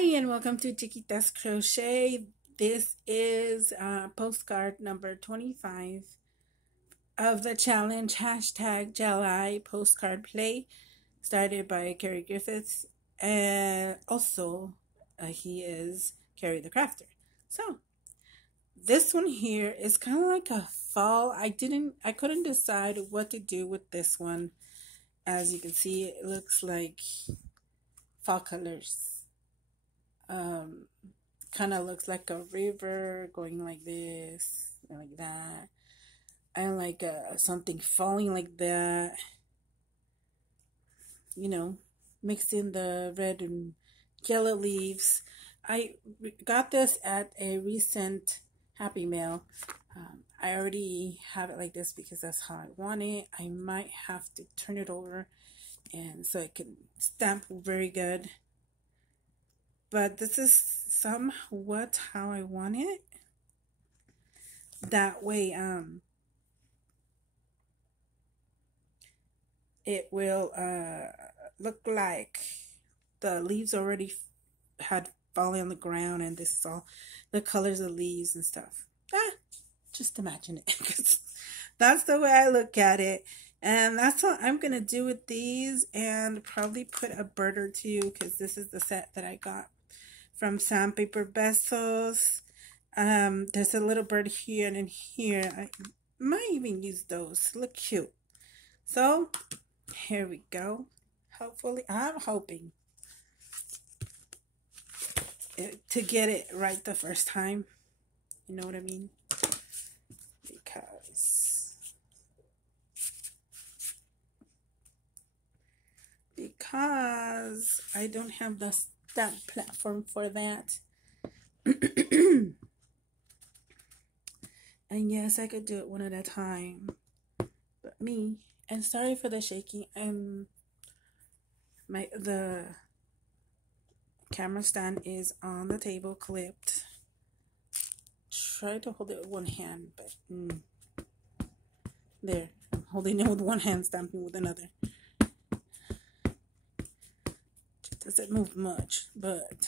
Hi, and welcome to Chiquitas Crochet. This is postcard number 25 of the challenge hashtag July postcard play, started by Carrie Griffiths, and also he is Carrie the Crafter. So this one here is kind of like a fall. I couldn't decide what to do with this one. As you can see, it looks like fall colors. Um, Kind of looks like a river going like this, like that, and like something falling like that. You know, mixing the red and yellow leaves. I got this at a recent Happy Mail. I already have it like this because that's how I want it. I might have to turn it over and so it can stamp very good. But this is somewhat how I want it. That way, it will look like the leaves already had fallen on the ground, and this is all the colors of leaves and stuff. Just imagine it, because that's the way I look at it. And that's what I'm gonna do with these, and probably put a bird or two, because this is the set that I got from Sandpaper Besos. There's a little bird here and in here. I might even use those. Look cute. So here we go. Hopefully, I'm hoping to get it right the first time. You know what I mean? Because I don't have the stamp platform for that. And yes, I could do it one at a time. But me, and sorry for the shaking. The camera stand is on the table, clipped. Try to hold it with one hand, but there. I'm holding it with one hand, stamping with another. It doesn't move much, but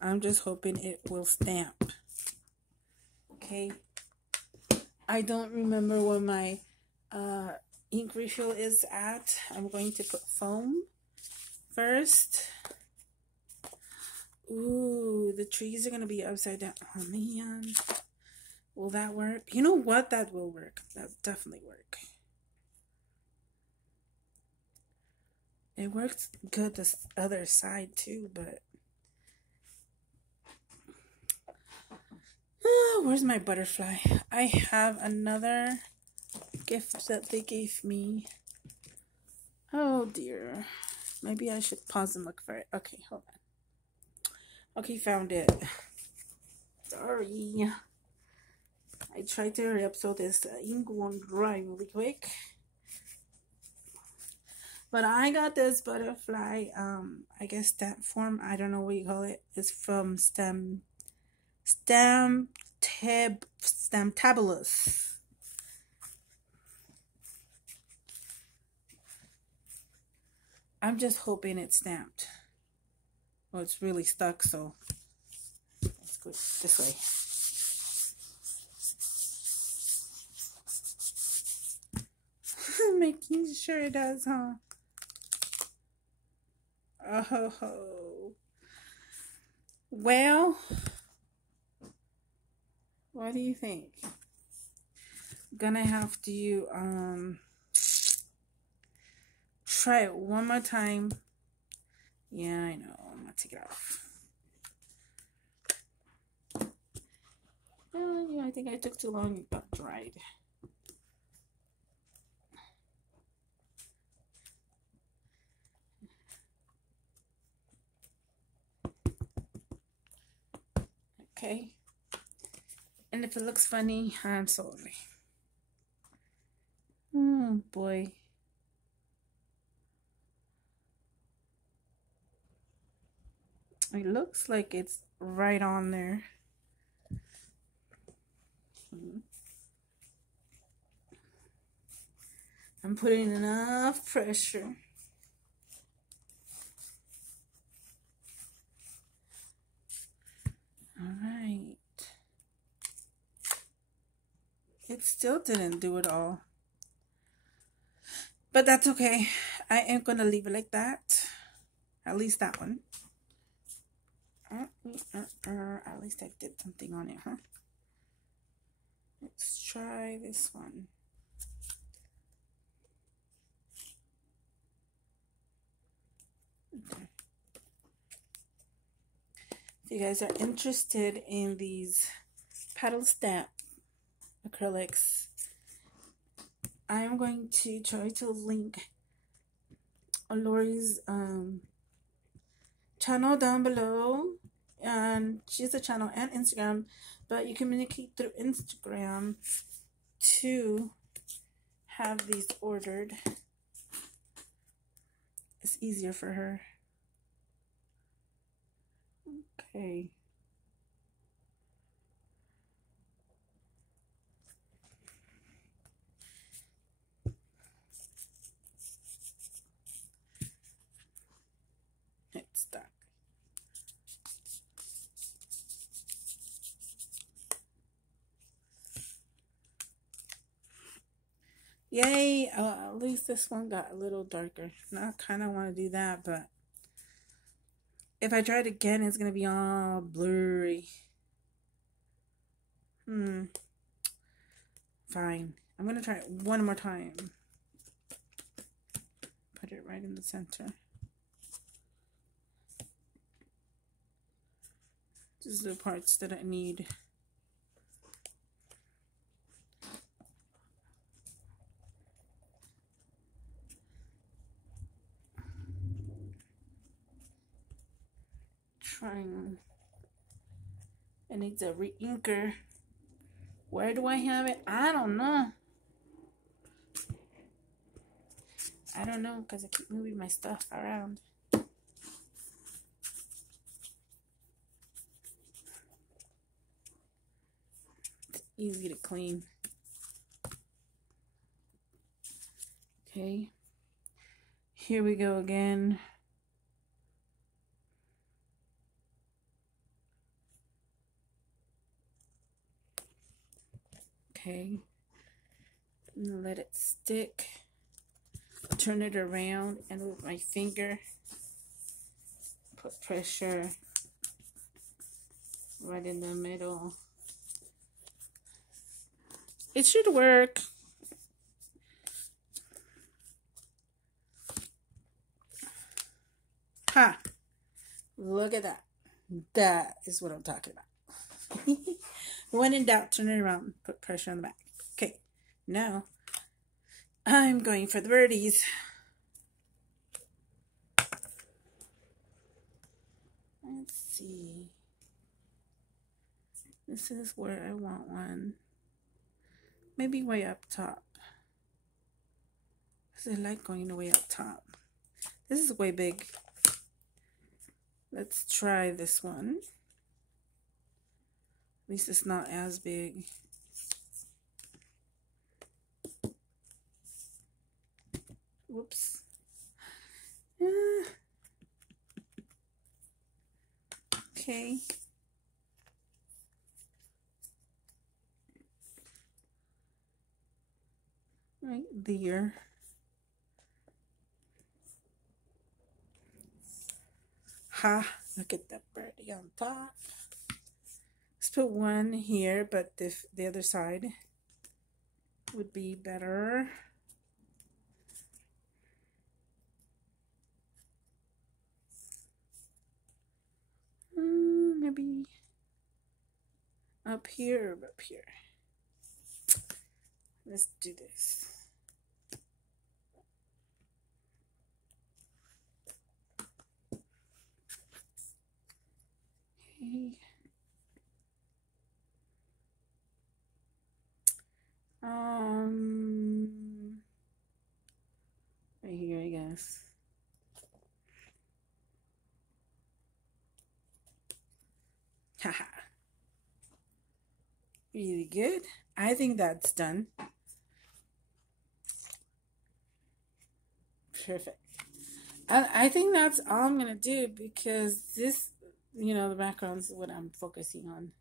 I'm just hoping it will stamp. Okay. I don't remember where my ink refill is at. I'm going to put foam first. Ooh, the trees are going to be upside down. Oh, man. Will that work? You know what? That will work. That'll definitely work. It works good this other side too, but where's my butterfly? I have another gift that they gave me. Oh dear. Maybe I should pause and look for it. Okay, hold on. Okay, found it. Sorry. I tried to hurry up so this ink won't dry really quick. But I got this butterfly, I guess stamp form. I don't know what you call it. It's from Stamptabulous. I'm just hoping it's stamped. Well, it's really stuck, so let's go this way. Making sure it does, huh? Oh, well, what do you think? Gonna have to try it one more time. Yeah, I know. I'm gonna take it off. Yeah, I think I took too long. It got dried. Okay. And if it looks funny, I'm sorry. Oh boy. It looks like it's right on there. I'm putting enough pressure. right. It still didn't do it all. But that's okay. I am going to leave it like that. At least that one. At least I did something on it, huh? Let's try this one. Okay. If you guys are interested in these paddle stamp acrylics, I am going to try to link Lori's channel down below, and she has a channel and Instagram, but you communicate through Instagram to have these ordered. It's easier for her. Okay. It's stuck. Yay! At least this one got a little darker. Now I kind of want to do that, but if I try it again, it's going to be all blurry. Fine. I'm going to try it one more time. Put it right in the center. These are the parts that I need. Trying. It needs a re-inker. Where do I have it? I don't know. I don't know because I keep moving my stuff around. It's easy to clean. Okay. Here we go again. Okay. Let it stick. Turn it around, and with my finger put pressure right in the middle. It should work. Ha! Look at that. That is what I'm talking about. When in doubt, turn it around, put pressure on the back. Okay, now I'm going for the birdies. Let's see. This is where I want one. Maybe way up top. Because I like going way up top. This is way big. Let's try this one. At least it's not as big. Whoops. Okay. Right there. Ha! Look at that birdie on top. Let's put one here, but the other side would be better. Maybe up here or up here. Let's do this. Okay. Right here, I guess. Haha. Really good. I think that's done. Perfect. I think that's all I'm going to do because this, the background is what I'm focusing on.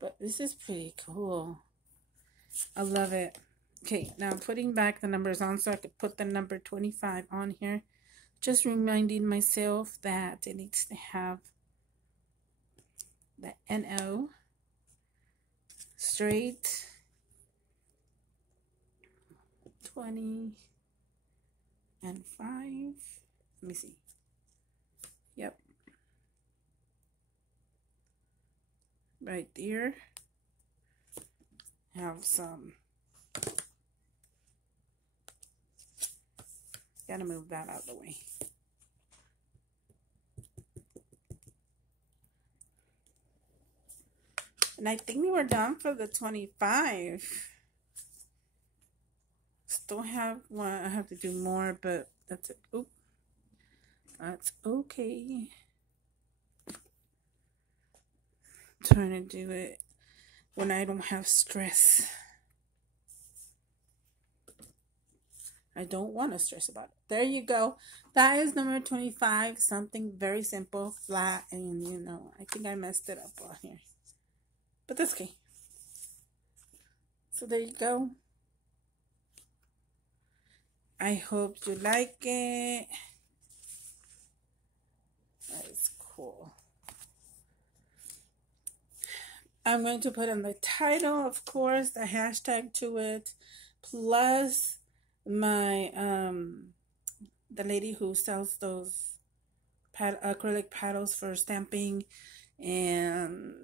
But this is pretty cool. I love it. Okay, now I'm putting back the numbers on so I could put the number 25 on here. Just reminding myself that it needs to have the NO straight 20 and 5. Let me see. Yep. Right there. Have some. Gotta move that out of the way. And I think we were done for the 25. Still have one. I have to do more, but that's it. Oop. That's okay. Trying to do it when I don't have stress. I don't want to stress about it. There you go. That is number 25. Something very simple, flat, and you know, I think I messed it up on here. But that's okay. So there you go. I hope you like it. That is cool. I'm going to put in the title, of course, the hashtag to it, plus my the lady who sells those acrylic paddles for stamping, and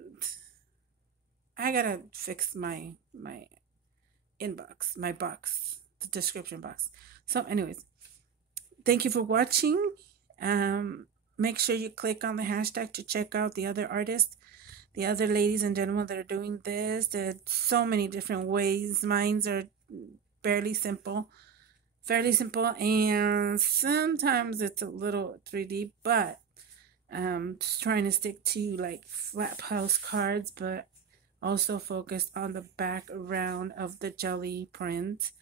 I gotta fix my inbox, my box, the description box. So anyways, thank you for watching. Make sure you click on the hashtag to check out the other artists, the other ladies and gentlemen that are doing this. There's so many different ways. Mine's are fairly simple, and sometimes it's a little 3D, but just trying to stick to like flat postcards, but also focused on the background of the jelly print.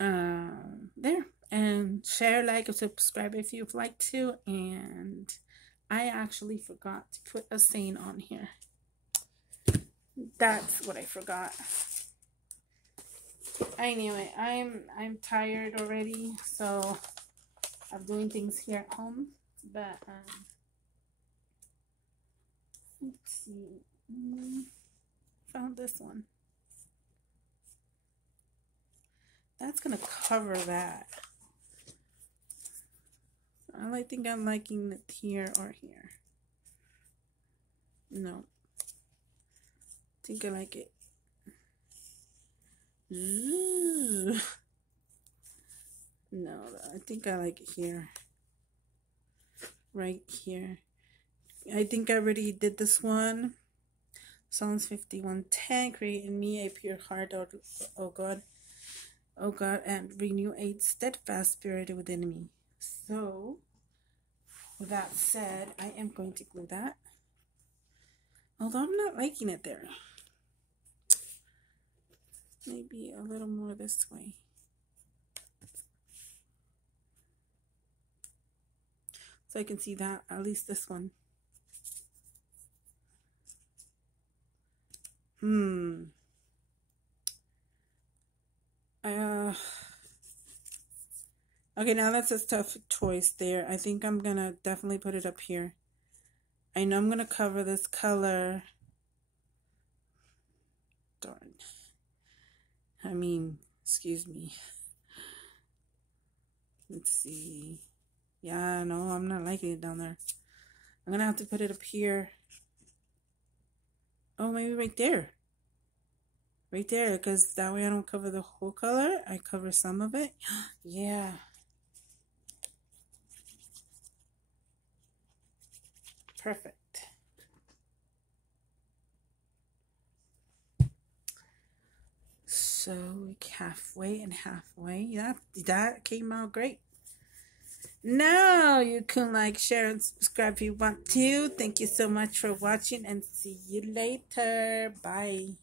There. And share, like, and subscribe if you'd like to. And I actually forgot to put a saying on here. That's what I forgot. I knew it. I'm tired already, so I'm doing things here at home. But let's see. Found this one. That's gonna cover that. I think I'm liking it here or here. No. I think I like it. No, I think I like it here. Right here. I think I already did this one. Psalms 51:10. Create in me a pure heart, oh God. Oh God, and renew a steadfast spirit within me. So, with that said, I am going to glue that. Although I'm not liking it there. Maybe a little more this way. So I can see that, at least this one. Okay, now that's a tough choice there. I think I'm gonna definitely put it up here. I know I'm gonna cover this color. Darn. I mean, excuse me. Let's see. Yeah, no, I'm not liking it down there. I'm gonna have to put it up here. Oh, maybe right there. Right there, because that way I don't cover the whole color. I cover some of it. Yeah. Perfect. So halfway and halfway. That came out great. Now you can like, share, and subscribe if you want to. Thank you so much for watching, and see you later. Bye.